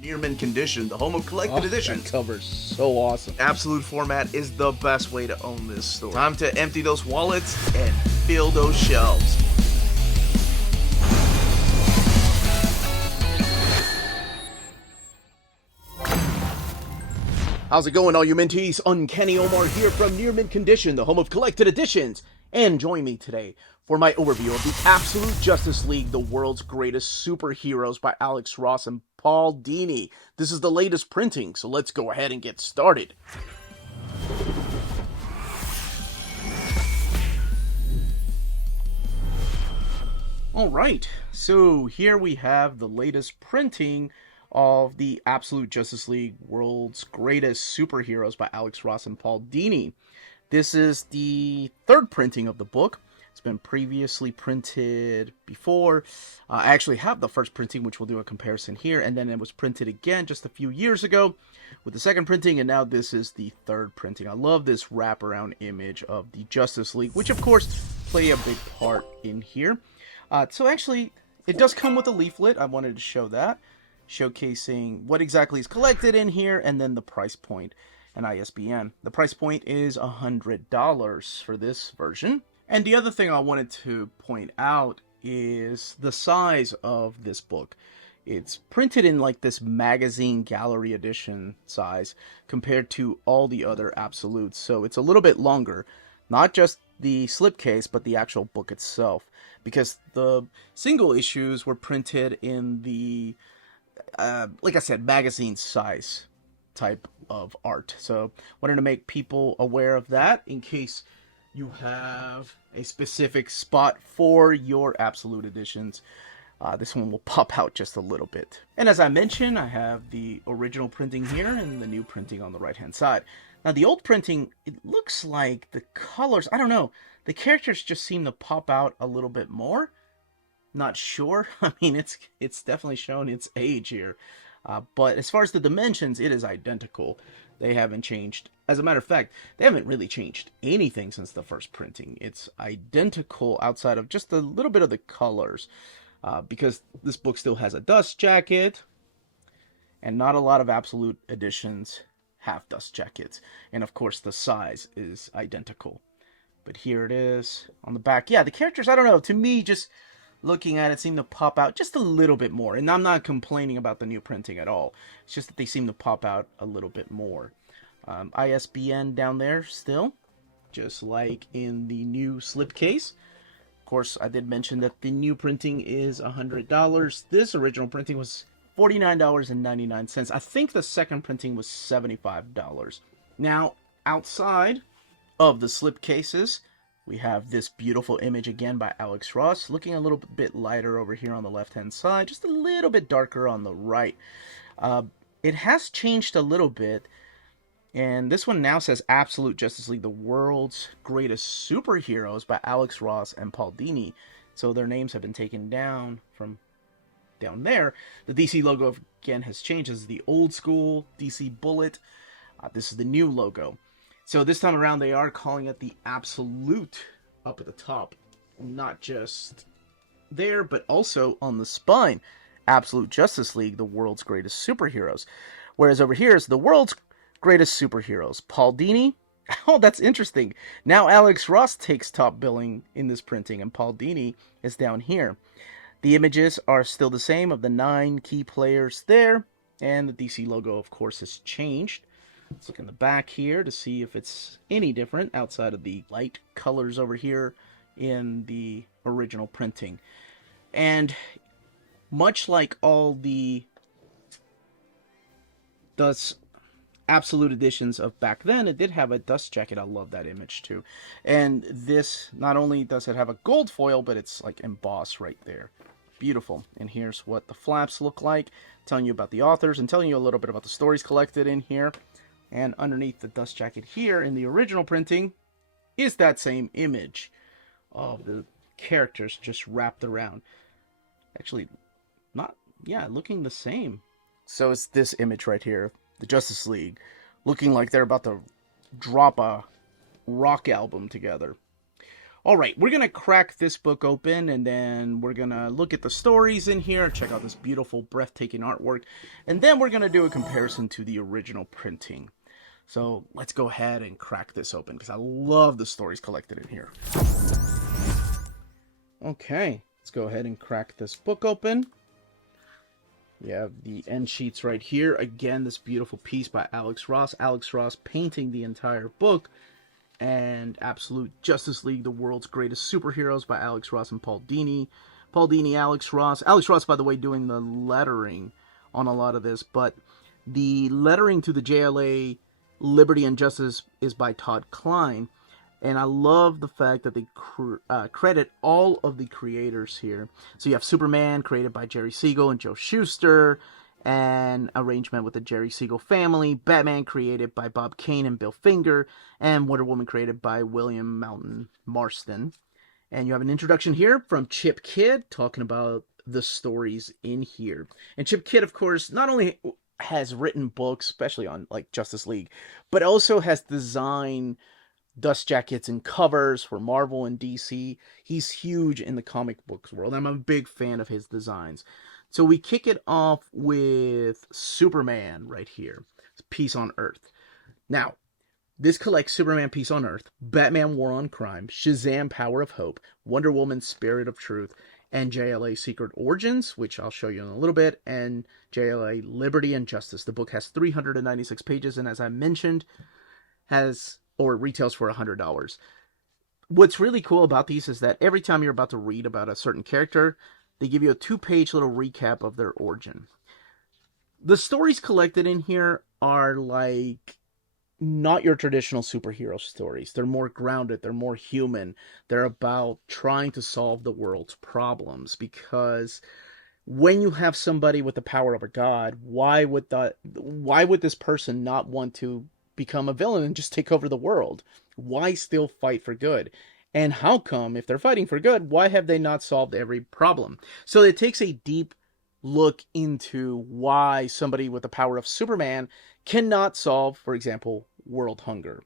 Near mint condition, the home of collected editions. That cover's so awesome. Absolute format is the best way to own this store. Time to empty those wallets and fill those shelves. How's it going, all you minties? Uncanny Omar here from Near Mint Condition, the home of collected editions. And join me today for my overview of the Absolute Justice League, the world's greatest superheroes by Alex Ross and Paul Dini. This is the latest printing, so let's go ahead and get started. Alright, so here we have the latest printing of the Absolute Justice League, world's greatest superheroes by Alex Ross and Paul Dini. This is the third printing of the book. It's been previously printed before. I actually have the first printing, which we'll do a comparison here, and then it was printed again just a few years ago with the second printing, and now this is the third printing. I love this wraparound image of the Justice League, which of course play a big part in here. So actually, it does come with a leaflet. I wanted to show that, showcasing what exactly is collected in here, and then the price point and ISBN. The price point is $100 for this version. And the other thing I wanted to point out is the size of this book. It's printed in like this magazine gallery edition size compared to all the other Absolutes. So it's a little bit longer, not just the slipcase, but the actual book itself, because the single issues were printed in the like I said, magazine size type of art. So wanted to make people aware of that in case you have a specific spot for your Absolute editions. This one will pop out just a little bit. And as I mentioned, I have the original printing here and the new printing on the right hand side. Now the old printing, it looks like the colors, I don't know, the characters just seem to pop out a little bit more. Not sure. I mean, it's definitely shown its age here. But as far as the dimensions, it is identical. They haven't changed. As a matter of fact, they haven't really changed anything since the first printing. It's identical outside of just a little bit of the colors. Because this book still has a dust jacket. And not a lot of Absolute editions have dust jackets. And of course, the size is identical. But here it is on the back. Yeah, the characters, I don't know, to me, just looking at it, seem to pop out just a little bit more. And I'm not complaining about the new printing at all. It's just that they seem to pop out a little bit more. ISBN down there still, just like in the new slipcase. Of course, I did mention that the new printing is $100. This original printing was $49.99. I think the second printing was $75. Now, outside of the slipcases, we have this beautiful image again by Alex Ross, looking a little bit lighter over here on the left-hand side, just a little bit darker on the right. It has changed a little bit, and this one now says Absolute Justice League, the world's greatest superheroes by Alex Ross and Paul Dini. So their names have been taken down from down there. The DC logo again has changed. This is the old school DC Bullet. This is the new logo. So this time around, they are calling it the Absolute up at the top. Not just there, but also on the spine. Absolute Justice League, the world's greatest superheroes. Whereas over here is the world's greatest superheroes. Paul Dini. Oh, that's interesting. Now Alex Ross takes top billing in this printing, and Paul Dini is down here. The images are still the same of the 9 key players there. And the DC logo, of course, has changed. Let's look in the back here to see if it's any different outside of the light colors over here in the original printing. And much like all the Absolute editions of back then, it did have a dust jacket. I love that image too. And this, not only does it have a gold foil, but it's like embossed right there. Beautiful. And here's what the flaps look like, telling you about the authors and telling you a little bit about the stories collected in here. And underneath the dust jacket here in the original printing is that same image of the characters just wrapped around. Actually, not, yeah, looking the same. So it's this image right here, the Justice League, looking like they're about to drop a rock album together. All right, we're going to crack this book open and then we're going to look at the stories in here, check out this beautiful, breathtaking artwork, and then we're going to do a comparison to the original printing. So let's go ahead and crack this open because I love the stories collected in here. Okay, let's go ahead and crack this book open. You have the end sheets right here. Again, this beautiful piece by Alex Ross. Alex Ross painting the entire book. And Absolute Justice League, the World's Greatest Superheroes by Alex Ross and Paul Dini. Paul Dini, Alex Ross. Alex Ross, by the way, doing the lettering on a lot of this. But the lettering to the JLA Liberty and Justice is by Todd Klein. And I love the fact that they credit all of the creators here. So you have Superman, created by Jerry Siegel and Joe Shuster, and arrangement with the Jerry Siegel family. Batman, created by Bob Kane and Bill Finger, and Wonder Woman, created by William Mountain Marston. And you have an introduction here from Chip Kidd, talking about the stories in here. And Chip Kidd, of course, not only has written books, especially on like Justice League, but also has designed dust jackets and covers for Marvel and DC. He's huge in the comic books world. I'm a big fan of his designs. So we kick it off with Superman right here. Peace on Earth. Now, this collects Superman Peace on Earth, Batman War on Crime, Shazam Power of Hope, Wonder Woman Spirit of Truth, and JLA Secret Origins, which I'll show you in a little bit, and JLA Liberty and Justice. The book has 396 pages, and as I mentioned, retails for $100. What's really cool about these is that every time you're about to read about a certain character, they give you a 2-page little recap of their origin. The stories collected in here are like not your traditional superhero stories. They're more grounded. They're more human. They're about trying to solve the world's problems, because when you have somebody with the power of a god, why would this person not want to become a villain and just take over the world? Why still fight for good? And how come, if they're fighting for good, why have they not solved every problem? So it takes a deep look into why somebody with the power of Superman cannot solve, for example, world hunger.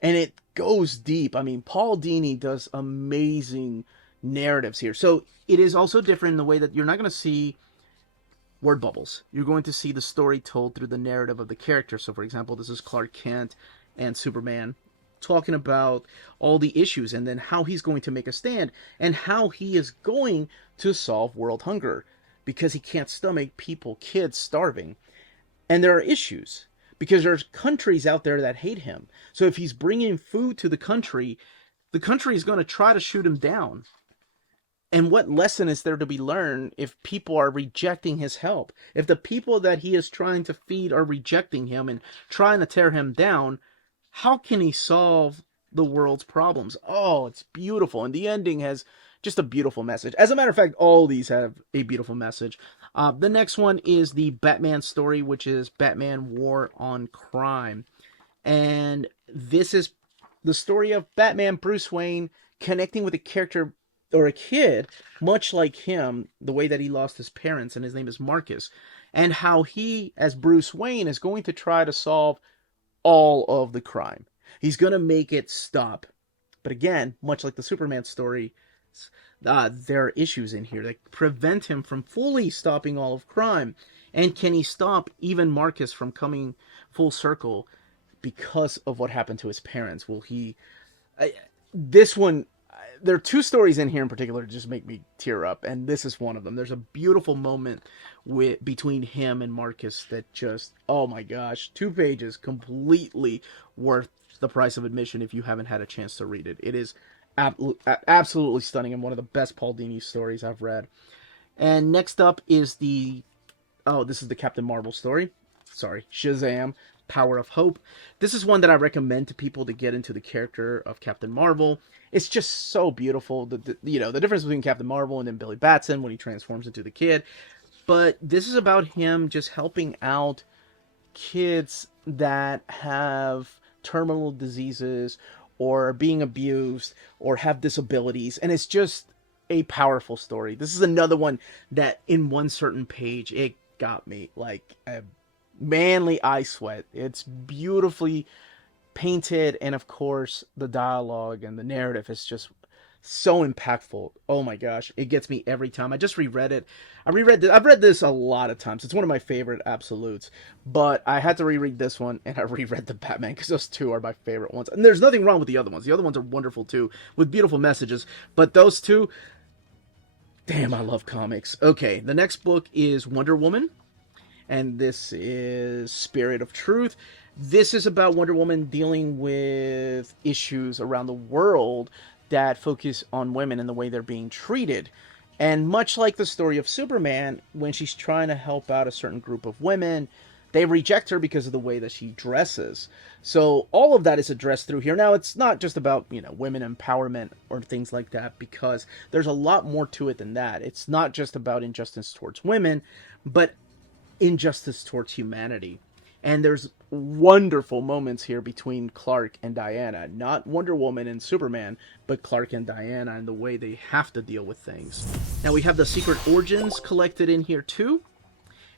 And it goes deep. I mean, Paul Dini does amazing narratives here. So it is also different in the way that you're not going to see word bubbles. You're going to see the story told through the narrative of the character. So, for example, this is Clark Kent and Superman talking about all the issues and then how he's going to make a stand and how he is going to solve world hunger, because he can't stomach kids starving. And there are issues because there's countries out there that hate him. So if he's bringing food to the country is going to try to shoot him down. And what lesson is there to be learned if people are rejecting his help? If the people that he is trying to feed are rejecting him and trying to tear him down, how can he solve the world's problems? Oh, it's beautiful. And the ending has just a beautiful message. As a matter of fact, all these have a beautiful message. The next one is the Batman story, which is Batman War on Crime. And this is the story of Batman Bruce Wayne connecting with a character or a kid, much like him, the way that he lost his parents, and his name is Marcus, and how he, as Bruce Wayne, is going to try to solve all of the crime. He's going to make it stop. But again, much like the Superman story, there are issues in here that prevent him from fully stopping all of crime. And can he stop even Marcus from coming full circle because of what happened to his parents? Will he... this one... There are two stories in here in particular that just make me tear up, and this is one of them. There's a beautiful moment between him and Marcus that just, oh my gosh, 2 pages, completely worth the price of admission if you haven't had a chance to read it. It is absolutely stunning and one of the best Paul Dini stories I've read. And next up is this is the Captain Marvel story. Sorry, Shazam, Power of Hope. This is one that I recommend to people to get into the character of Captain Marvel. It's just so beautiful. The difference between Captain Marvel and then Billy Batson when he transforms into the kid. But this is about him just helping out kids that have terminal diseases or are being abused or have disabilities. And it's just a powerful story. This is another one that in one certain page, it got me like a manly eye sweat. It's beautifully painted, and of course the dialogue and the narrative is just so impactful. Oh my gosh, it gets me every time. I just reread it. I've read this a lot of times. It's one of my favorite absolutes, but I had to reread this one, and I reread the Batman because those two are my favorite ones. And there's nothing wrong with the other ones. The other ones are wonderful too, with beautiful messages. But those two, damn, I love comics. Okay, the next book is Wonder Woman, and this is Spirit of Truth. This is about Wonder Woman dealing with issues around the world that focus on women and the way they're being treated. And much like the story of Superman, when she's trying to help out a certain group of women, they reject her because of the way that she dresses. So all of that is addressed through here. Now, it's not just about, women empowerment or things like that, because there's a lot more to it than that. It's not just about injustice towards women, but injustice towards humanity. And there's wonderful moments here between Clark and Diana. Not Wonder Woman and Superman, but Clark and Diana and the way they have to deal with things. Now we have the Secret Origins collected in here too.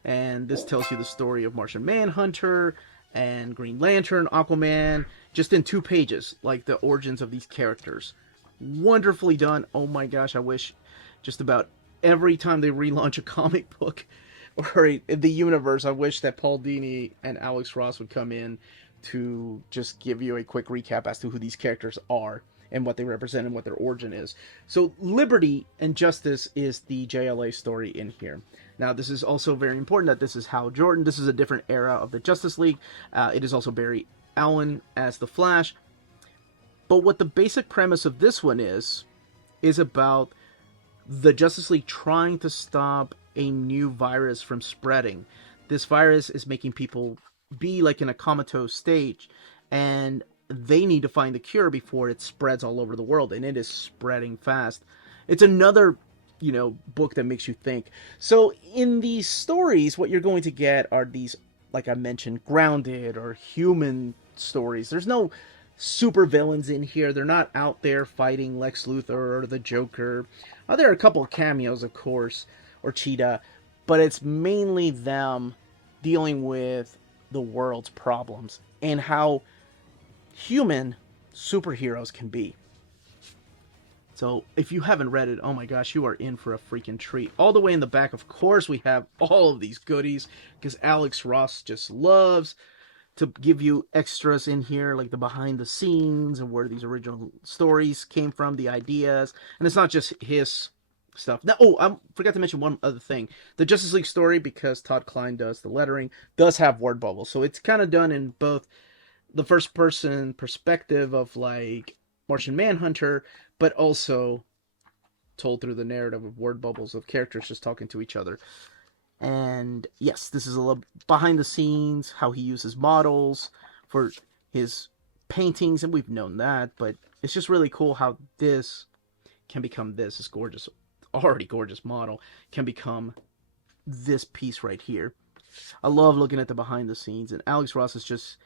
And this tells you the story of Martian Manhunter and Green Lantern, Aquaman, just in 2 pages, like the origins of these characters. Wonderfully done. Oh my gosh, I wish just about every time they relaunch a comic book or the universe, I wish that Paul Dini and Alex Ross would come in to just give you a quick recap as to who these characters are and what they represent and what their origin is. So Liberty and Justice is the JLA story in here. Now, this is also very important that this is Hal Jordan. This is a different era of the Justice League. It is also Barry Allen as the Flash. But what the basic premise of this one is about the Justice League trying to stop a new virus from spreading. This virus is making people be like in a comatose stage, and they need to find the cure before it spreads all over the world, and it is spreading fast. It's another, book that makes you think. So in these stories, what you're going to get are these, like I mentioned, grounded or human stories. There's no super villains in here. They're not out there fighting Lex Luthor or the Joker. There are a couple of cameos, of course, or Cheetah, but it's mainly them dealing with the world's problems and how human superheroes can be. So if you haven't read it, oh my gosh, you are in for a freaking treat. All the way in the back, of course, we have all of these goodies because Alex Ross just loves to give you extras in here, like the behind the scenes and where these original stories came from, the ideas. And it's not just his stuff. Now, I forgot to mention one other thing. The Justice League story, because Todd Klein does the lettering, does have word bubbles. So it's kind of done in both the first person perspective of like Martian Manhunter, but also told through the narrative of word bubbles of characters just talking to each other. And yes, this is a little behind the scenes, how he uses models for his paintings, and we've known that, but it's just really cool how this can become this gorgeous, already gorgeous model can become this piece right here. I love looking at the behind the scenes, and Alex Ross is just,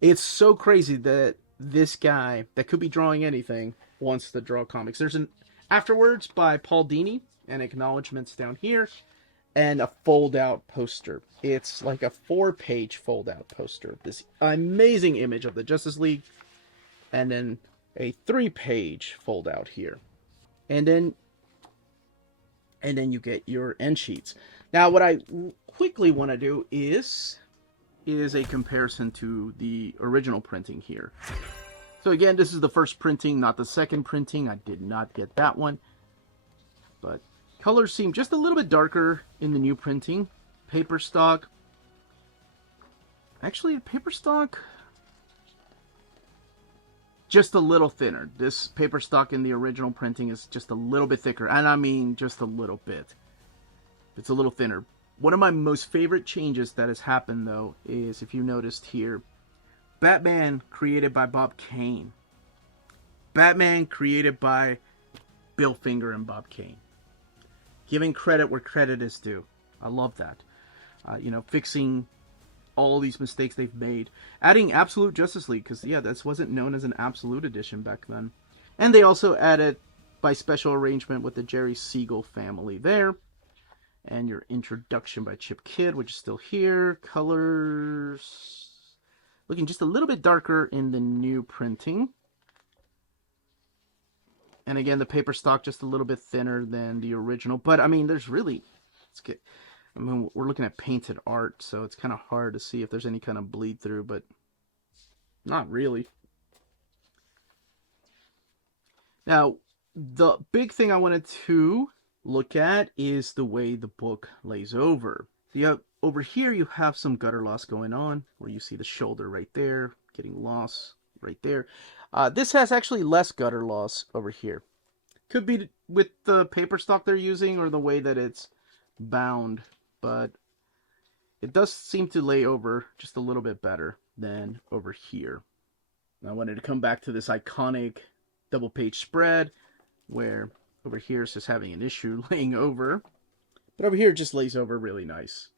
it's so crazy that this guy that could be drawing anything wants to draw comics. There's an afterwards by Paul Dini and acknowledgments down here, and a fold-out poster. It's like a 4-page fold-out poster. This amazing image of the Justice League, and then a 3-page fold-out here. And then you get your end sheets. Now, what I quickly want to do is a comparison to the original printing here. So again, this is the first printing, not the second printing. I did not get that one. But colors seem just a little bit darker in the new printing. Paper stock. Actually, paper stock just a little thinner. This paper stock in the original printing is just a little bit thicker. And I mean just a little bit. It's a little thinner. One of my most favorite changes that has happened, though, is if you noticed here, Batman created by Bob Kane. Batman created by Bill Finger and Bob Kane. Giving credit where credit is due. I love that. Fixing all these mistakes they've made. Adding Absolute Justice League, because, yeah, this wasn't known as an Absolute Edition back then. And they also added, by special arrangement with the Jerry Siegel family there. And your introduction by Chip Kidd, which is still here. Colors. looking just a little bit darker in the new printing. And again, the paper stock just a little bit thinner than the original. But, I mean, there's really... I mean, we're looking at painted art, so it's kind of hard to see if there's any kind of bleed through, but not really. Now, the big thing I wanted to look at is the way the book lays over. Over here, you have some gutter loss going on, where you see the shoulder right there, getting lost right there. This has actually less gutter loss over here. Could be with the paper stock they're using or the way that it's bound, but it does seem to lay over just a little bit better than over here. I wanted to come back to this iconic double page spread where over here it's just having an issue laying over, but over here it just lays over really nice.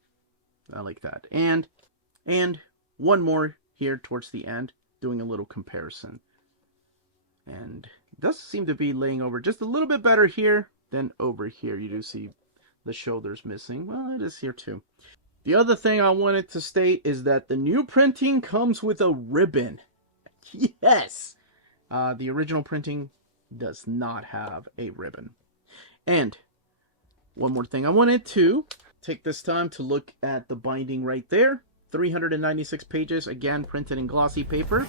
I like that. And one more here towards the end, doing a little comparison. And it does seem to be laying over just a little bit better here than over here. You do see the shoulders missing. Well, it is here too. The other thing I wanted to state is that the new printing comes with a ribbon. Yes! The original printing does not have a ribbon. And one more thing, I wanted to take this time to look at the binding right there. 396 pages, again, printed in glossy paper.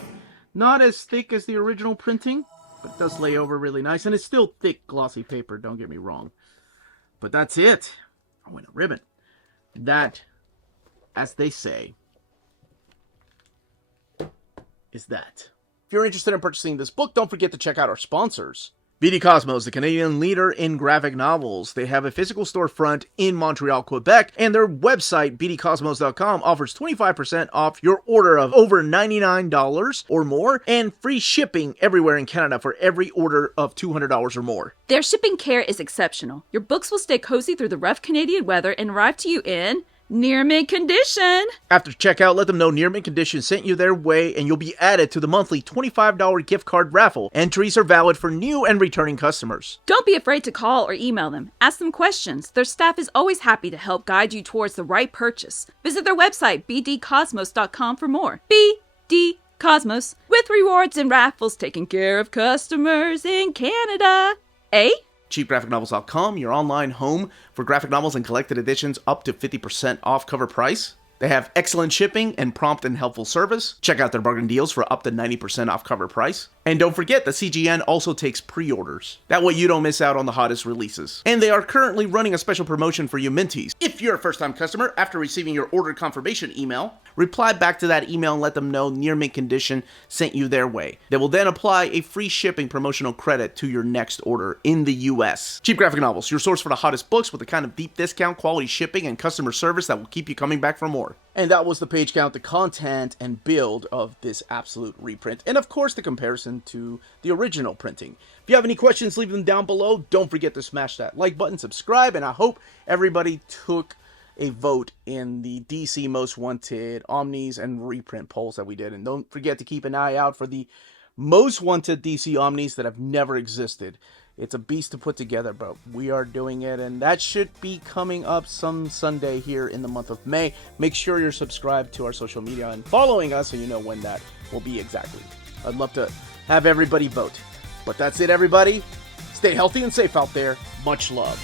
Not as thick as the original printing, but it does lay over really nice. And it's still thick, glossy paper, don't get me wrong. But that's it. I win a ribbon. That, as they say, is that. If you're interested in purchasing this book, don't forget to check out our sponsors. BD Cosmos, the Canadian leader in graphic novels. They have a physical storefront in Montreal, Quebec, and their website, bdcosmos.com, offers 25% off your order of over $99 or more, and free shipping everywhere in Canada for every order of $200 or more. Their shipping care is exceptional. Your books will stay cozy through the rough Canadian weather and arrive to you in near mint condition. After checkout, let them know Near Mint Condition sent you their way, and you'll be added to the monthly $25 gift card raffle. Entries are valid for new and returning customers. Don't be afraid to call or email them. Ask them questions. Their staff is always happy to help guide you towards the right purchase. Visit their website, bdcosmos.com, for more. BD Cosmos, with rewards and raffles taking care of customers in Canada. Eh? CheapGraphicNovels.com, your online home for graphic novels and collected editions up to 50% off cover price. They have excellent shipping and prompt and helpful service. Check out their bargain deals for up to 90% off cover price. And don't forget, the CGN also takes pre-orders. That way you don't miss out on the hottest releases. And they are currently running a special promotion for you Minties. If you're a first-time customer, after receiving your order confirmation email, reply back to that email and let them know Near Mint Condition sent you their way. They will then apply a free shipping promotional credit to your next order in the US. Cheap Graphic Novels, your source for the hottest books with the kind of deep discount, quality shipping, and customer service that will keep you coming back for more. And that was the page count, the content, and build of this absolute reprint. And of course, the comparison to the original printing. If you have any questions, leave them down below. Don't forget to smash that like button, subscribe, and I hope everybody took a vote in the DC Most Wanted Omnis and reprint polls that we did. And don't forget to keep an eye out for the Most Wanted DC Omnis that have never existed. It's a beast to put together, but we are doing it, and that should be coming up some Sunday here in the month of May. Make sure you're subscribed to our social media and following us so you know when that will be exactly. I'd love to have everybody vote. But that's it, everybody. Stay healthy and safe out there. Much love.